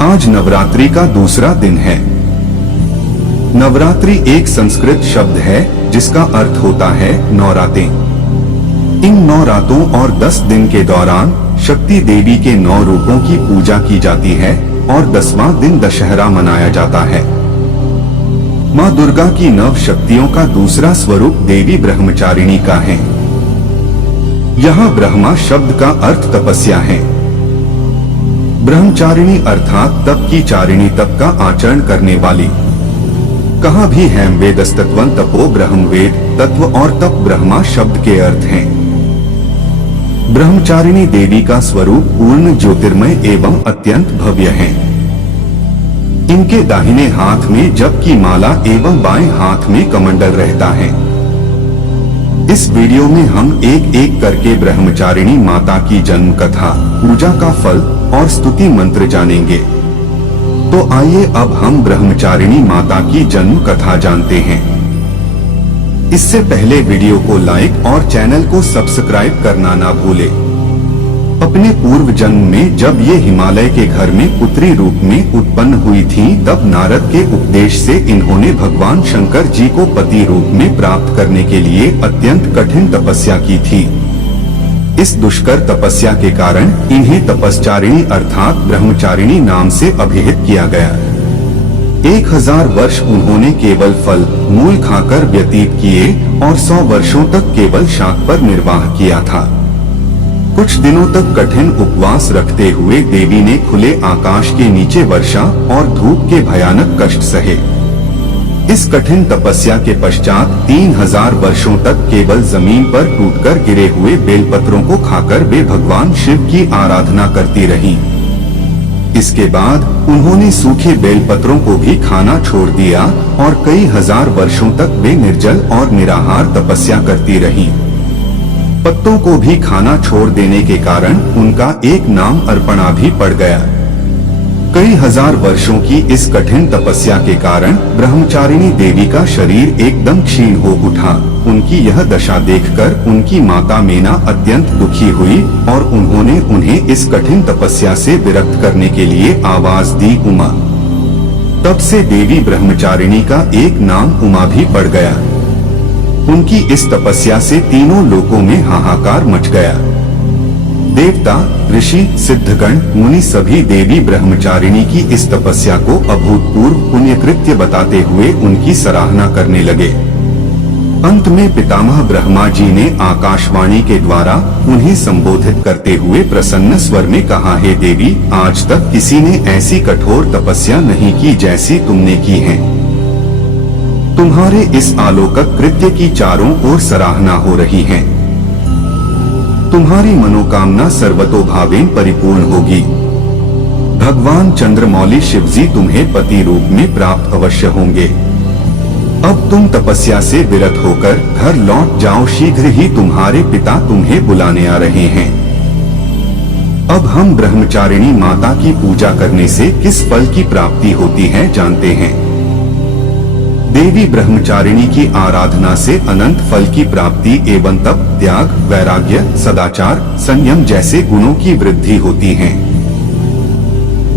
आज नवरात्रि का दूसरा दिन है। नवरात्रि एक संस्कृत शब्द है जिसका अर्थ होता है 9 रातें। इन 9 रातों और 10 दिन के दौरान शक्ति देवी के 9 रूपों की पूजा की जाती है और 10वां दिन दशहरा मनाया जाता है। माँ दुर्गा की 9 शक्तियों का दूसरा स्वरूप देवी ब्रह्मचारिणी का है। यहाँ ब्रह्मा शब्द का अर्थ तपस्या है। ब्रह्मचारिणी अर्थात तप की चारिणी, तप का आचरण करने वाली। कहा भी है वेदस्तत्वं तपो ब्रह्म, वेद तत्व और तप ब्रह्मा शब्द के अर्थ हैं। ब्रह्मचारिणी देवी का स्वरूप पूर्ण ज्योतिर्मय एवं अत्यंत भव्य है। इनके दाहिने हाथ में जप की माला एवं बाएं हाथ में कमंडल रहता है। इस वीडियो में हम एक एक करके ब्रह्मचारिणी माता की जन्म कथा, पूजा का फल और स्तुति मंत्र जानेंगे। तो आइए अब हम ब्रह्मचारिणी माता की जन्म कथा जानते हैं। इससे पहले वीडियो को लाइक और चैनल को सब्सक्राइब करना ना भूले। अपने पूर्व जन्म में जब ये हिमालय के घर में पुत्री रूप में उत्पन्न हुई थीं, तब नारद के उपदेश से इन्होंने भगवान शंकर जी को पति रूप में प्राप्त करने के लिए अत्यंत कठिन तपस्या की थी। इस दुष्कर तपस्या के कारण इन्हें तपस्चारिणी अर्थात ब्रह्मचारिणी नाम से अभिहित किया गया। 1000 वर्ष उन्होंने केवल फल मूल खाकर व्यतीत किए और 100 वर्षों तक केवल शाक पर निर्वाह किया था। कुछ दिनों तक कठिन उपवास रखते हुए देवी ने खुले आकाश के नीचे वर्षा और धूप के भयानक कष्ट सहे। इस कठिन तपस्या के पश्चात 3000 वर्षों तक केवल जमीन पर टूटकर गिरे हुए बेलपत्रों को खाकर वे भगवान शिव की आराधना करती रहीं। इसके बाद उन्होंने सूखे बेलपत्रों को भी खाना छोड़ दिया और कई हजार वर्षों तक वे निर्जल और निराहार तपस्या करती रहीं। पत्तों को भी खाना छोड़ देने के कारण उनका एक नाम अर्पणा भी पड़ गया। कई हजार वर्षों की इस कठिन तपस्या के कारण ब्रह्मचारिणी देवी का शरीर एकदम क्षीण हो उठा। उनकी यह दशा देखकर उनकी माता मेना अत्यंत दुखी हुई और उन्होंने उन्हें इस कठिन तपस्या से विरक्त करने के लिए आवाज दी उमा। तब से देवी ब्रह्मचारिणी का एक नाम उमा भी पड़ गया। उनकी इस तपस्या से तीनों लोकों में हाहाकार मच गया। देवता, ऋषि, सिद्धगण, मुनि सभी देवी ब्रह्मचारिणी की इस तपस्या को अभूतपूर्व पुण्यकृत्य बताते हुए उनकी सराहना करने लगे। अंत में पितामह ब्रह्मा जी ने आकाशवाणी के द्वारा उन्हें संबोधित करते हुए प्रसन्न स्वर में कहा, हे देवी, आज तक किसी ने ऐसी कठोर तपस्या नहीं की जैसी तुमने की है। तुम्हारे इस अलौकिक कृत्य की चारों ओर सराहना हो रही है। तुम्हारी मनोकामना सर्वतोभावेन परिपूर्ण होगी। भगवान चंद्रमौली शिवजी तुम्हें पति रूप में प्राप्त अवश्य होंगे। अब तुम तपस्या से विरत होकर घर लौट जाओ, शीघ्र ही तुम्हारे पिता तुम्हें बुलाने आ रहे हैं। अब हम ब्रह्मचारिणी माता की पूजा करने से किस फल की प्राप्ति होती है जानते हैं। देवी ब्रह्मचारिणी की आराधना से अनंत फल की प्राप्ति एवं तप, त्याग, वैराग्य, सदाचार, संयम जैसे गुणों की वृद्धि होती है।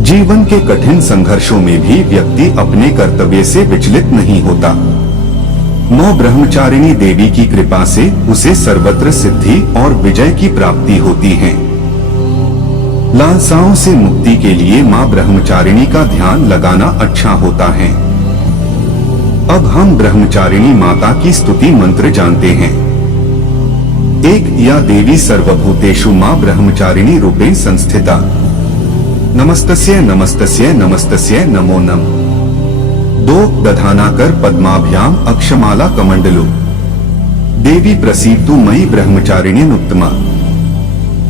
जीवन के कठिन संघर्षों में भी व्यक्ति अपने कर्तव्य से विचलित नहीं होता। मां ब्रह्मचारिणी देवी की कृपा से उसे सर्वत्र सिद्धि और विजय की प्राप्ति होती है। लालसाओं से मुक्ति के लिए मां ब्रह्मचारिणी का ध्यान लगाना अच्छा होता है। अब हम ब्रह्मचारिणी माता की स्तुति मंत्र जानते हैं। 1 या देवी सर्वभूतेषु मां ब्रह्मचारिणी रूपेण संस्थिता। नमस्तस्यै नमस्तस्यै नमस्तस्यै नमो नमः। 2 दधानाकर पद्माभ्याम अक्षमाला कमंडलो। देवी प्रसीदतु मयि ब्रह्मचारिणी उत्तमा।